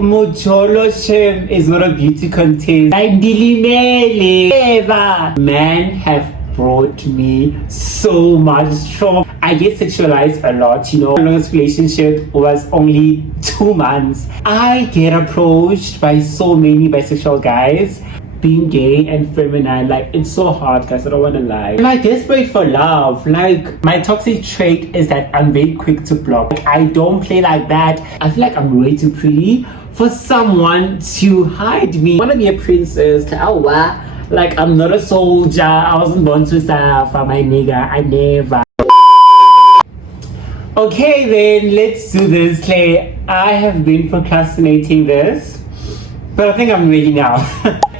Mojolo Shem is not a beauty contest. Men have brought me so much trauma. I get sexualized a lot, you know. My longest relationship was only 2 months. I get approached by so many bisexual guys. Being gay and feminine, like, it's so hard, guys. I don't want to lie. I'm like desperate for love. Like, my toxic trait is that I'm very quick to block. Like, I don't play like that. I feel like I'm way too pretty for someone to hide me. I want to be a princess. Like, I'm not a soldier. I wasn't born to suffer, my nigga. I never. Okay, then let's do this, Clay. I have been procrastinating this, but I think I'm ready now.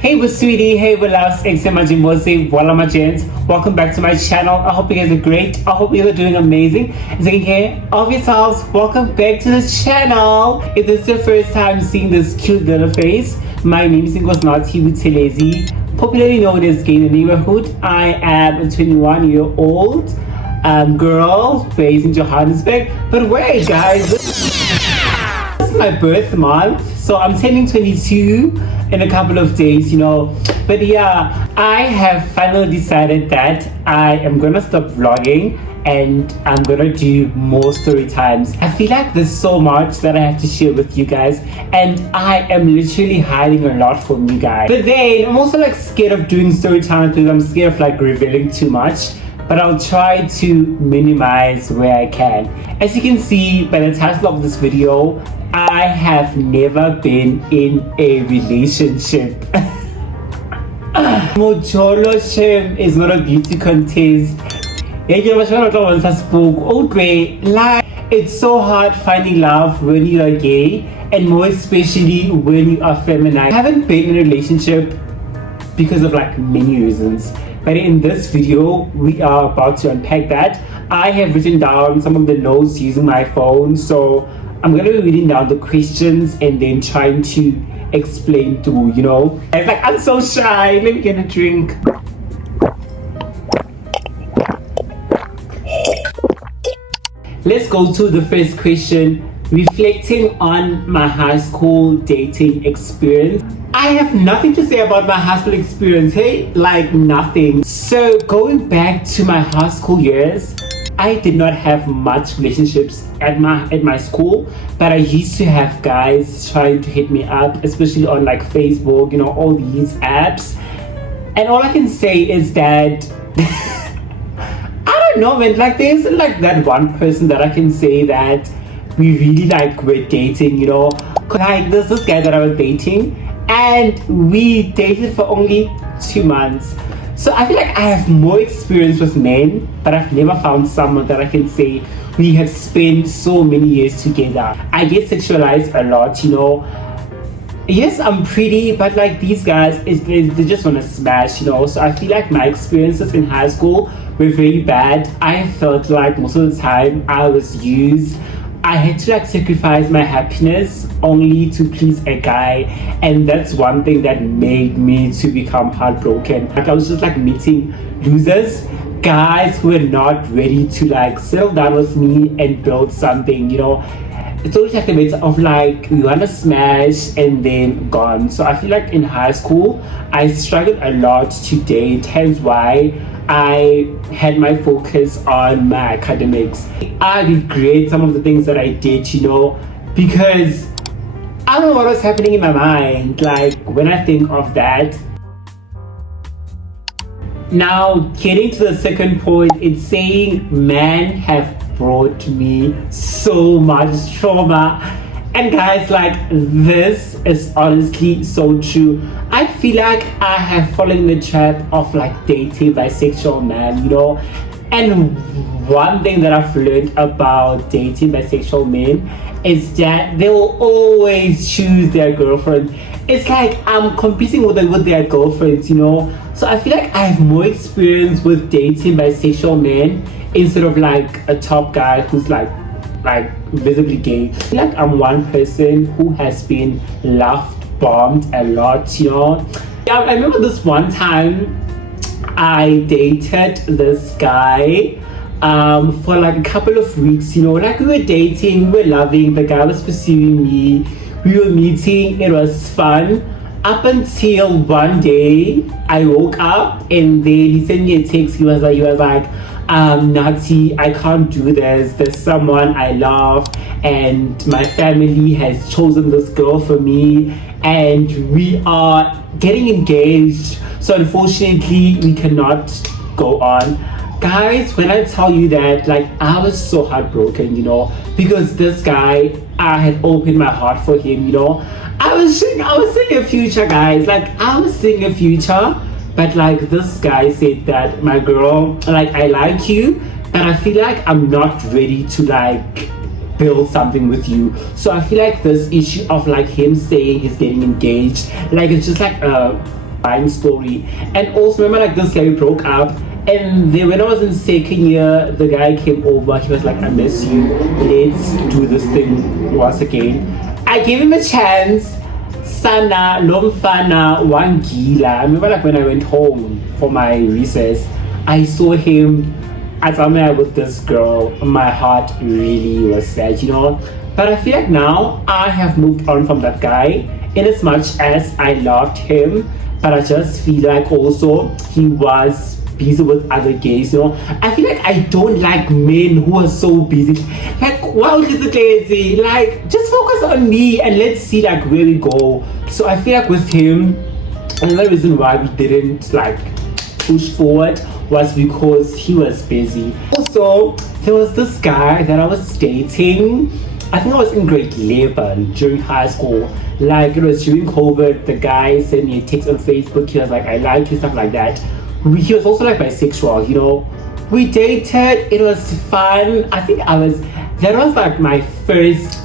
Hey, we're sweetie. Hey, we're loves. Voila, my gents. Welcome back to my channel. I hope you guys are great. I hope you guys are doing amazing. Taking care of yourselves. Welcome back to the channel. If this is your first time seeing this cute little face, my name is Ngosnathi Butelezi, popularly known as Gay in the Neighborhood. I am a 21-year-old girl based in Johannesburg. But wait, guys, this is my birth month, so I'm turning 22 in a couple of days, you know. But yeah, I have finally decided that I am gonna stop vlogging and I'm gonna do more story times. I feel like there's so much that I have to share with you guys, and I am literally hiding a lot from you guys. But then I'm also like scared of doing story times because I'm scared of like revealing too much. But I'll try to minimize where I can. As you can see by the title of this video, I have never been in a relationship. Mojolo Shem is not a beauty contest. It's so hard finding love when you are gay, and more especially when you are feminine. I haven't been in a relationship because of like many reasons. But in this video, we are about to unpack that. I have written down some of the notes using my phone, so I'm gonna be reading down the questions and then trying to explain through, you know. It's like, I'm so shy. Let me get a drink. Let's go to the first question. Reflecting on my high school dating experience. I have nothing to say about my high school experience, hey? Like, nothing. So going back to my high school years, I did not have much relationships at my school, but I used to have guys trying to hit me up, especially on like Facebook, you know, all these apps. And all I can say is that I don't know, man, like there's like that one person that I can say that we really like were dating, you know. Like there's this guy that I was dating, and we dated for only 2 months. So I feel like I have more experience with men, but I've never found someone that I can say we have spent so many years together. I get sexualized a lot, you know. Yes, I'm pretty, but like these guys, they just want to smash, you know. So I feel like my experiences in high school were very bad. I felt like most of the time I was used. I had to like sacrifice my happiness only to please a guy, and that's one thing that made me to become heartbroken. Like I was just like meeting losers, guys who were not ready to like settle down with me and build something, you know. It's always like a bit of like you wanna smash and then gone. So I feel like in high school I struggled a lot to date, hence why I had my focus on my academics. I regret some of the things that I did, you know, because I don't know what was happening in my mind, like when I think of that. Now, getting to the second point, it's saying men have brought me so much trauma. And guys, like this is honestly so true. I feel like I have fallen in the trap of like dating bisexual men, you know. And one thing that I've learned about dating bisexual men is that they will always choose their girlfriend. It's like I'm competing with their girlfriends, you know. So I feel like I have more experience with dating bisexual men instead of like a top guy who's like visibly gay. I feel like I'm one person who has been love bombed a lot, you know. Yeah, I remember this one time I dated this guy for like a couple of weeks, you know. Like we were dating, we were loving, the guy was pursuing me, We were meeting, it was fun. Up until one day, I woke up and then he sent me a text. He was like, Nati, I can't do this. There's someone I love, and my family has chosen this girl for me, and we are getting engaged. So unfortunately, we cannot go on. Guys, when I tell you that, like, I was so heartbroken, because this guy, I had opened my heart for him, I was seeing a future, guys. Like, I was seeing a future, but like this guy said that, my girl, like, I like you, but I feel like I'm not ready to like build something with you. So I feel like this issue of like him saying he's getting engaged, like, it's just like a fine story. And also remember, like, this guy broke up, and then when I was in second year, the guy came over. He was like, I miss you, let's do this thing once again. I gave him a chance. Sana lomfana wangila. I remember, like, when I went home for my recess, I saw him as I'm with this girl. My heart really was sad, But I feel like now I have moved on from that guy, in as much as I loved him, but I just feel like also he was busy with other gays, I feel like I don't like men who are so busy. Like, why would you crazy? Like, just focus on me and let's see like where we go. So I feel like with him, another reason why we didn't like push forward was because he was busy. Also, there was this guy that I was dating. I think I was in grade 11 during high school. Like, it was during COVID. The guy sent me a text on Facebook. He was like, I like you, stuff like that. He was also like bisexual, We dated, it was fun. I think that was like my first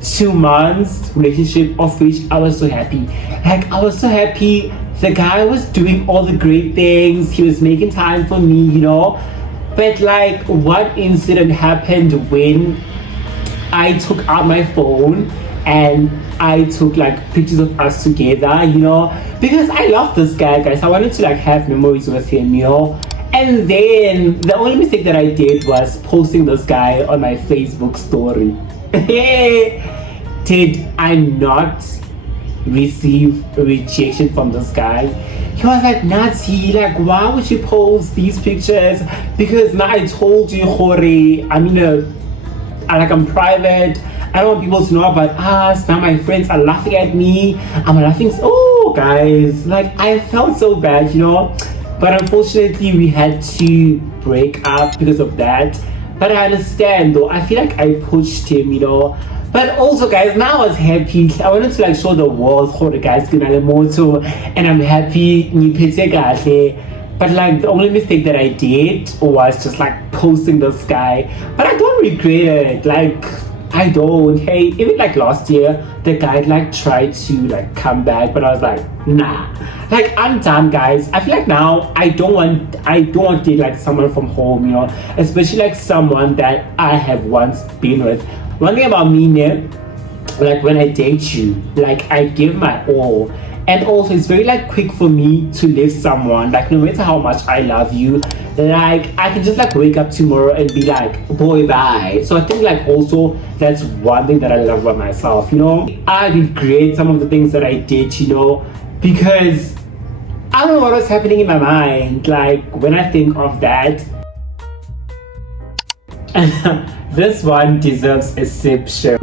2 months relationship, of which I was so happy. Like, I was so happy. The guy was doing all the great things. He was making time for me, But like, one incident happened when I took out my phone and I took like pictures of us together, because I love this guy, guys. I wanted to like have memories with him, And then the only mistake that I did was posting this guy on my Facebook story. Did I not receive rejection from this guy? He was like, Nazi, like, why would you post these pictures? Because now I told you, Hori, I'm private. I don't want people to know about us. Now my friends are laughing at me. I'm laughing. Oh, guys, like, I felt so bad, But unfortunately, we had to break up because of that. But I understand, though. I feel like I pushed him, But also, guys, now I was happy. I wanted to like show the world how the guys can moto, and I'm happy. But like, the only mistake that I did was just like posting this guy. But I don't regret it. Like, I don't. Hey, even like last year, the guy like tried to like come back, but I was like, nah. Like, I'm done, guys. I feel like now I don't want to date like someone from home, especially like someone that I have once been with. One thing about me, like, when I date you, like, I give my all. And also, it's very like quick for me to leave someone. Like, no matter how much I love you, like, I can just like wake up tomorrow and be like, boy, bye. So I think like also that's one thing that I love about myself, I regret some of the things that I did, because I don't know what was happening in my mind. Like, when I think of that, this one deserves a sip share.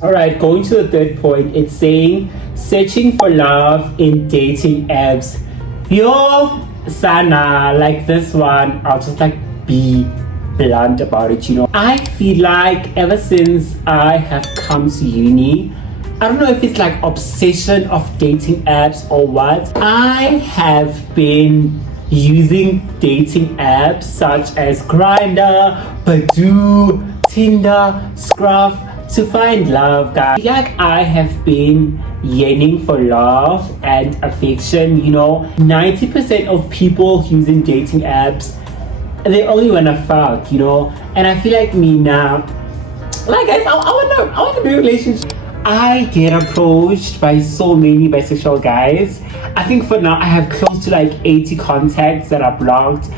Alright, going to the third point, it's saying searching for love in dating apps. Yo, Sana, like this one, I'll just like be blunt about it, I feel like ever since I have come to uni, I don't know if it's like obsession of dating apps or what, I have been using dating apps such as Grindr, Badoo, Tinder, Scruff, to find love, guys. Like, I have been yearning for love and affection, 90% of people using dating apps, they only wanna fuck, and I feel like me now, like, guys, I wanna be in a relationship. I get approached by so many bisexual guys. I think for now I have close to like 80 contacts that are blocked.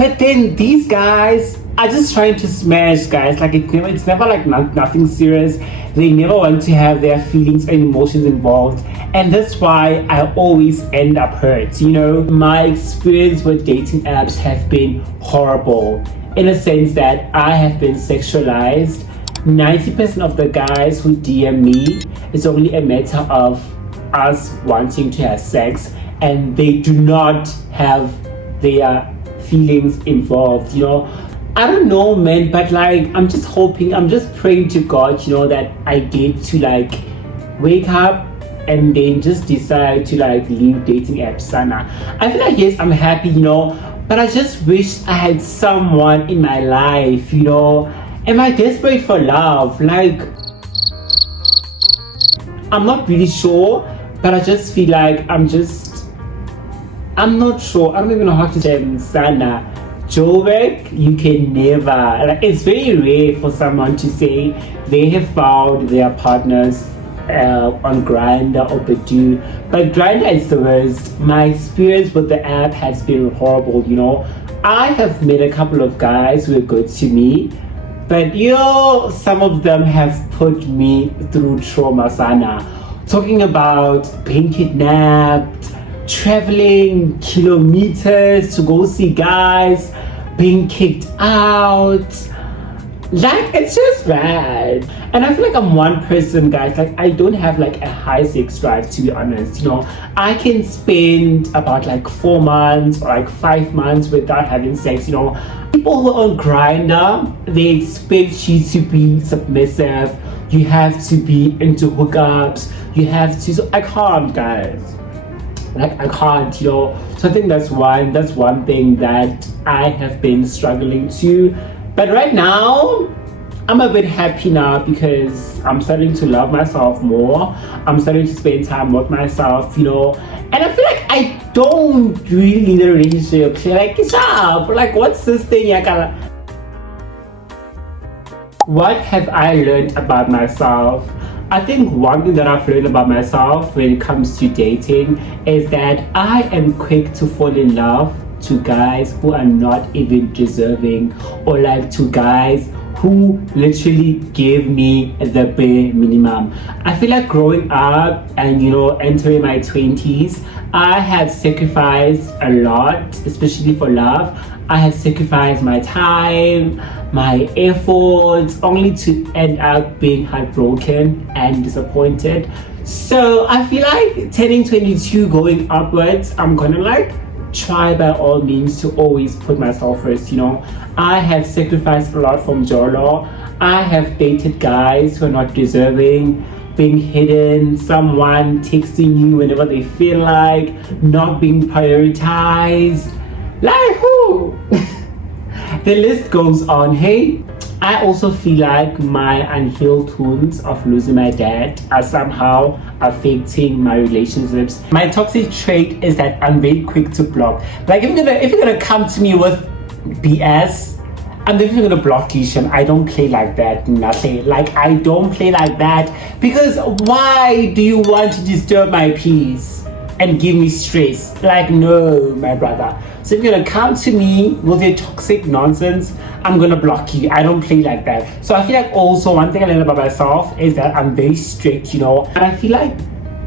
But then these guys are just trying to smash, guys. Like it's never like nothing serious. They never want to have their feelings and emotions involved, and that's why I always end up hurt. You know, my experience with dating apps have been horrible in a sense that I have been sexualized. 90% of the guys who DM me, it's only a matter of us wanting to have sex, and they do not have their feelings involved. You know, I don't know, man, but like I'm just hoping, I'm just praying to God, you know, that I get to like wake up and then just decide to like leave dating apps. Sana, I feel like, yes, I'm happy, you know, but I just wish I had someone in my life. You know, am I desperate for love? Like, I'm not really sure, but I just feel like I'm not sure. I don't even know how to say Sana. Joburg, you can never, like, it's very rare for someone to say they have found their partners on Grindr or Badoo, but Grindr is the worst. My experience with the app has been horrible. You know, I have met a couple of guys who are good to me, but you know, some of them have put me through trauma. Sana, talking about being kidnapped, traveling kilometers to go see guys, being kicked out. Like, it's just bad. And I feel like I'm one person, guys. Like, I don't have like a high sex drive, to be honest. You know, I can spend about like 4 months or like 5 months without having sex. You know, people who are on Grindr, they expect you to be submissive. You have to be into hookups. You have to. So I can't, guys. Like, I can't, you know. So I think that's one thing that I have been struggling to. But right now, I'm a bit happy now because I'm starting to love myself more. I'm starting to spend time with myself, you know. And I feel like I don't really need a relationship. Like, it's up. Like, what's this thing? What have I learned about myself? I think one thing that I've learned about myself when it comes to dating is that I am quick to fall in love to guys who are not even deserving, or like to guys who literally give me the bare minimum. I feel like growing up and, you know, entering my 20s, I have sacrificed a lot, especially for love. I have sacrificed my time, my efforts, only to end up being heartbroken and disappointed. So I feel like turning 22, going upwards, I'm gonna like try by all means to always put myself first. You know, I have sacrificed a lot from Jolo. I have dated guys who are not deserving, being hidden, someone texting you whenever they feel like, not being prioritized. Like, who? The list goes on. Hey, I also feel like my unhealed wounds of losing my dad are somehow affecting my relationships. My toxic trait is that I'm very quick to block. Like, if you're gonna come to me with BS, I'm definitely gonna block you, Shem. I don't play like that. Nothing. Like, I don't play like that because why do you want to disturb my peace and give me stress? Like, no, my brother. So if you're gonna come to me with your toxic nonsense, I'm gonna block you. I don't play like that. So I feel like also one thing I learned about myself is that I'm very strict, you know. And I feel like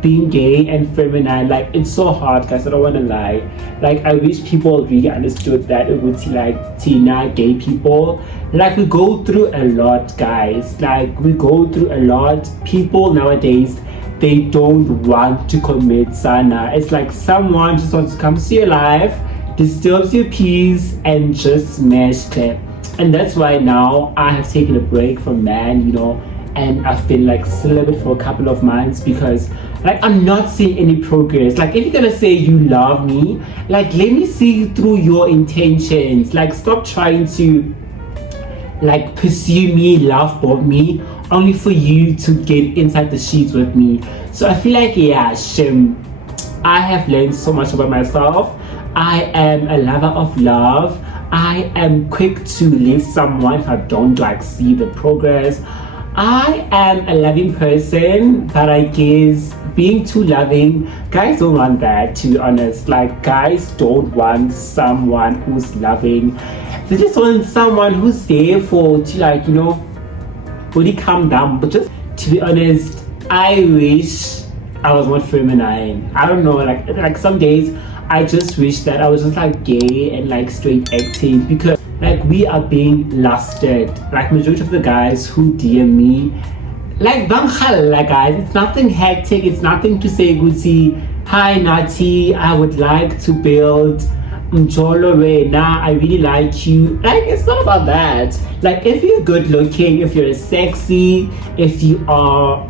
being gay and feminine, like, it's so hard, guys. I don't wanna lie. Like, I wish people really understood that it would see like Tina, gay people. Like, we go through a lot, guys. Like, we go through a lot. People nowadays, they don't want to commit, Sana. It's like someone just wants to come to your life, disturbs your peace, and just smash clip. And that's why now I have taken a break from man, you know, and I've been like celibate for a couple of months because like I'm not seeing any progress. Like, if you're gonna say you love me, like, let me see through your intentions. Like, stop trying to like pursue me, love bomb me, only for you to get inside the sheets with me. So I feel like, yeah, Shem, I have learned so much about myself. I am a lover of love. I am quick to leave someone if I don't like see the progress. I am a loving person, but I guess being too loving. Guys don't want that, to be honest. Like, guys don't want someone who's loving. They just want someone who's there to, like, you know, really calm down. But just to be honest, I wish I was more feminine. I don't know, like some days I just wish that I was just like gay and like straight acting, because like we are being lusted. Like majority of the guys who DM me, like guys, it's nothing hectic, it's nothing to say goodie, hi Nati, I would like to build Mjolo Wena, I really like you. Like, it's not about that. Like, if you're good looking, if you're sexy, if you are,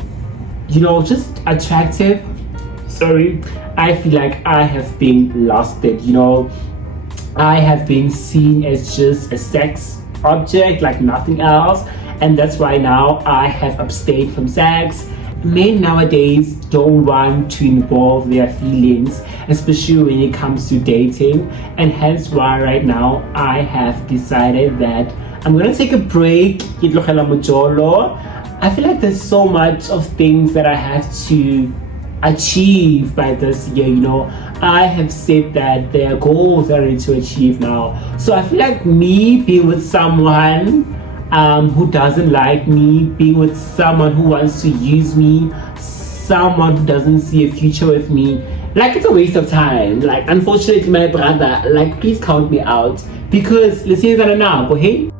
you know, just attractive, I feel like I have been lusted, you know. I have been seen as just a sex object, like nothing else, and that's why now I have abstained from sex. Men nowadays don't want to involve their feelings, especially when it comes to dating, and hence why right now I have decided that I'm gonna take a break. I feel like there's so much of things that I have to achieve by this year, you know. I have said that there are goals that I need to achieve now. So I feel like me being with someone who doesn't like me, being with someone who wants to use me, someone who doesn't see a future with me, like, it's a waste of time. Like, unfortunately, my brother, like, please count me out, because let's say that now, okay?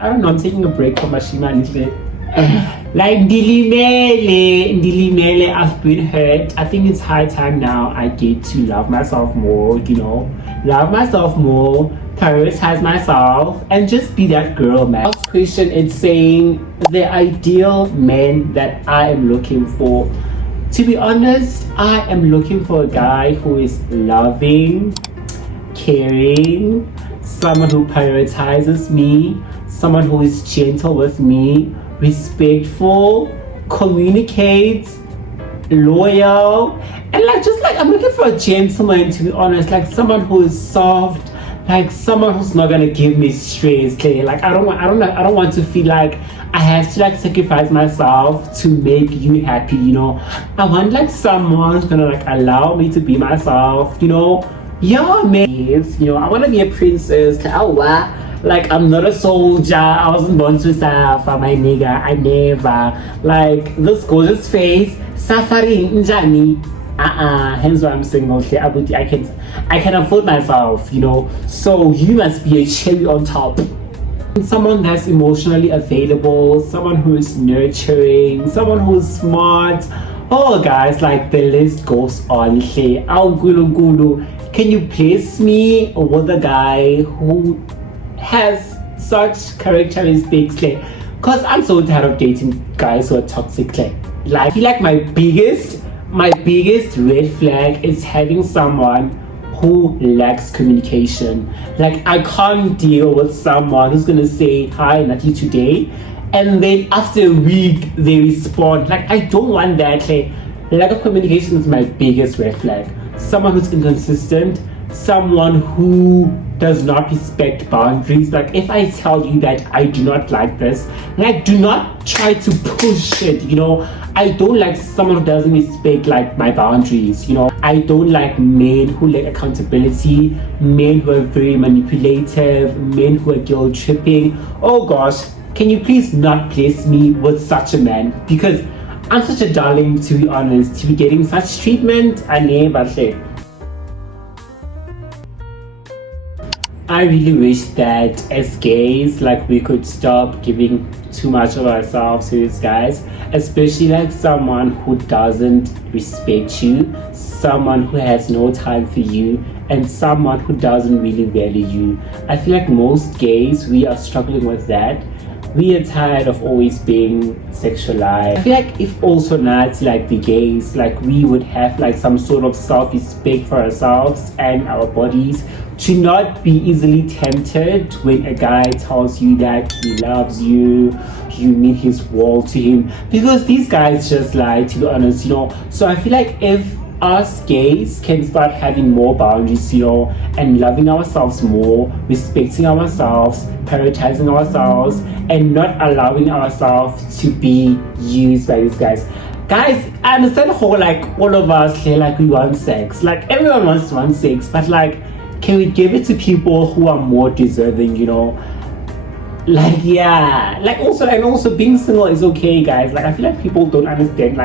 I don't know, I'm taking a break from Mashima today. Like, Ndilimele, I've been hurt. I think it's high time now I get to love myself more, you know, love myself more, prioritize myself, and just be that girl, man. Last question, it's saying the ideal man that I am looking for. To be honest, I am looking for a guy who is loving, caring, someone who prioritizes me, someone who is gentle with me, respectful, communicates, loyal, and like, just like, I'm looking for a gentleman, to be honest, like someone who is soft, like someone who's not gonna give me stress. Like, I don't want to feel like I have to like sacrifice myself to make you happy, you know. I want like someone who's gonna like allow me to be myself, you know. Yeah, man, you know, I want to be a princess. Like, I'm not a soldier. I wasn't born to suffer, my nigga. I never. Like, this gorgeous face, suffering, njani. Hence why I'm single. I can afford myself, you know. So you must be a cherry on top. Someone that's emotionally available, someone who is nurturing, someone who's smart. Oh, guys, like, the list goes on. Can you place me with a guy who has such characteristics? Because I'm so tired of dating guys who are toxic. Like, I feel like my biggest red flag is having someone who lacks communication. Like, I can't deal with someone who's gonna say hi Nati today, and then after a week they respond. Like, I don't want that. Lack of communication is my biggest red flag. Someone who's inconsistent, someone who does not respect boundaries. Like, if I tell you that I do not like this, like, do not try to push it, you know. I don't like someone who doesn't respect like my boundaries, you know. I don't like men who lack accountability, men who are very manipulative, men who are guilt tripping. Oh gosh, can you please not place me with such a man? Because I'm such a darling, to be honest, to be getting such treatment. I really wish that as gays, like, we could stop giving too much of ourselves to these guys, especially like someone who doesn't respect you, someone who has no time for you, and someone who doesn't really value you. I feel like most gays, we are struggling with that. We are tired of always being sexualized. I feel like if also not like the gays, like, we would have like some sort of self-respect for ourselves and our bodies, to not be easily tempted when a guy tells you that he loves you, you mean his world to him, because these guys just lie, to be honest, you know. So I feel like if us gays can start having more boundaries, and loving ourselves more, respecting ourselves, prioritizing ourselves, and not allowing ourselves to be used by these guys. Guys, I understand whole all of us here we want sex. Everyone wants sex, but can we give it to people who are more deserving, also being single is okay, guys. I feel people don't understand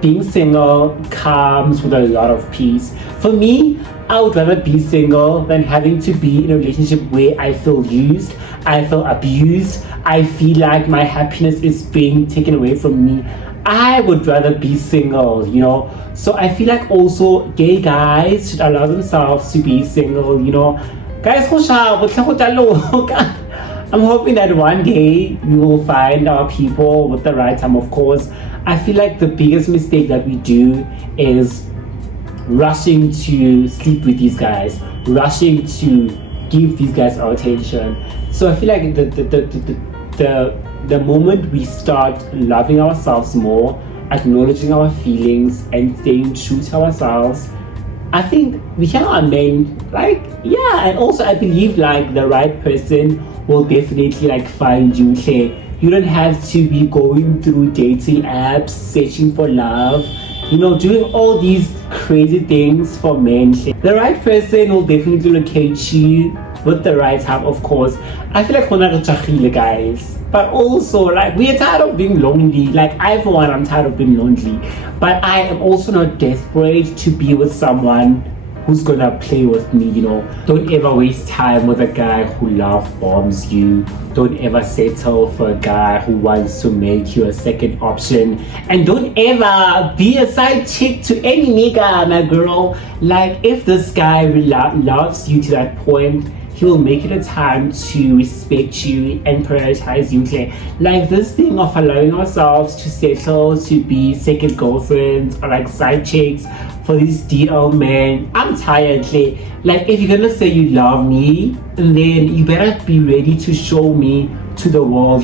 being single comes with a lot of peace. For me, I would rather be single than having to be in a relationship where I feel used, I feel abused, I feel like my happiness is being taken away from me. I would rather be single, So I feel also gay guys should allow themselves to be single, Guys, I'm hoping that one day we will find our people with the right time, of course. I feel the biggest mistake that we do is rushing to sleep with these guys, rushing to give these guys our attention. So I feel the moment we start loving ourselves more, acknowledging our feelings, and staying true to ourselves, I think we can men. And also I believe the right person will definitely find you. Okay, you don't have to be going through dating apps, searching for love, doing all these crazy things for men. The right person will definitely locate you with the right time, of course. I feel guys. But also, we are tired of being lonely. I, for one, I'm tired of being lonely. But I am also not desperate to be with someone who's gonna play with me, Don't ever waste time with a guy who love bombs you. Don't ever settle for a guy who wants to make you a second option. And don't ever be a side chick to any nigga, my girl. If this guy loves you to that point, he will make it a time to respect you and prioritize you. This thing of allowing ourselves to settle to be second girlfriends or side chicks for these DL men, I'm tired. If you're gonna say you love me, then you better be ready to show me to the world,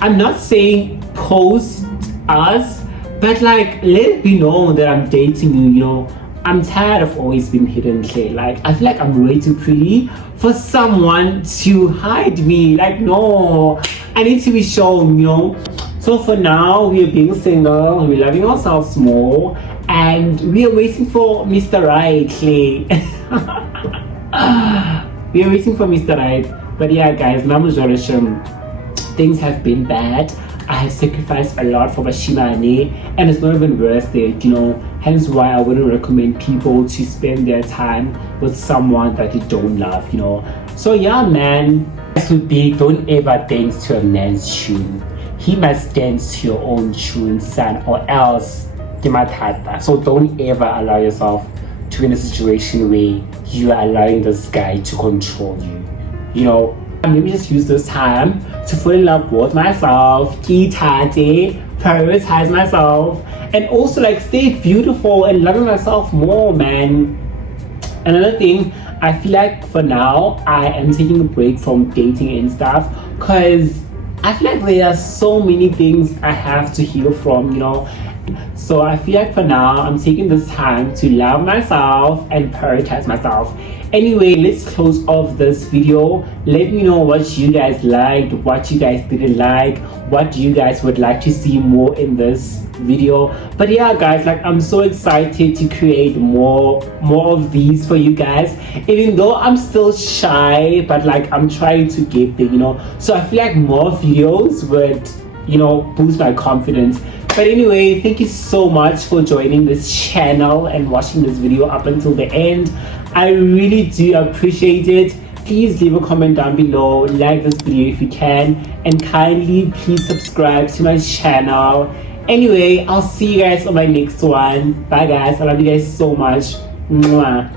I'm not saying post us, but let it be known that I'm dating you, I'm tired of always being hidden. I feel I'm way too pretty for someone to hide me. No, I need to be shown, So for now, we are being single, we're loving ourselves more, and we are waiting for Mr. Right. We are waiting for Mr. Right. But yeah, guys, things have been bad. I have sacrificed a lot for Bashimane, and it's not even worth it, Hence why I wouldn't recommend people to spend their time with someone that you don't love, So yeah, man, this would be, don't ever dance to a man's tune. He must dance to your own tune, son, or else he might hurt that. So don't ever allow yourself to be in a situation where you are allowing this guy to control you, Let me just use this time to fall in love with myself, prioritize myself, and also stay beautiful and loving myself more, man. Another thing, I feel for now, I am taking a break from dating and stuff, because I feel there are so many things I have to heal from, So I feel for now, I'm taking this time to love myself and prioritize myself. Anyway, let's close off this video. Let me know what you guys liked, what you guys didn't like, what you guys would like to see more in this video. But yeah, guys, I'm so excited to create more of these for you guys, even though I'm still shy, but I'm trying to get there, So I feel more videos would boost my confidence. But anyway, thank you so much for joining this channel and watching this video up until the end. I really do appreciate it. Please leave a comment down below, like this video if you can, and kindly please subscribe to my channel. Anyway, I'll see you guys on my next one. Bye guys, I love you guys so much. Mwah.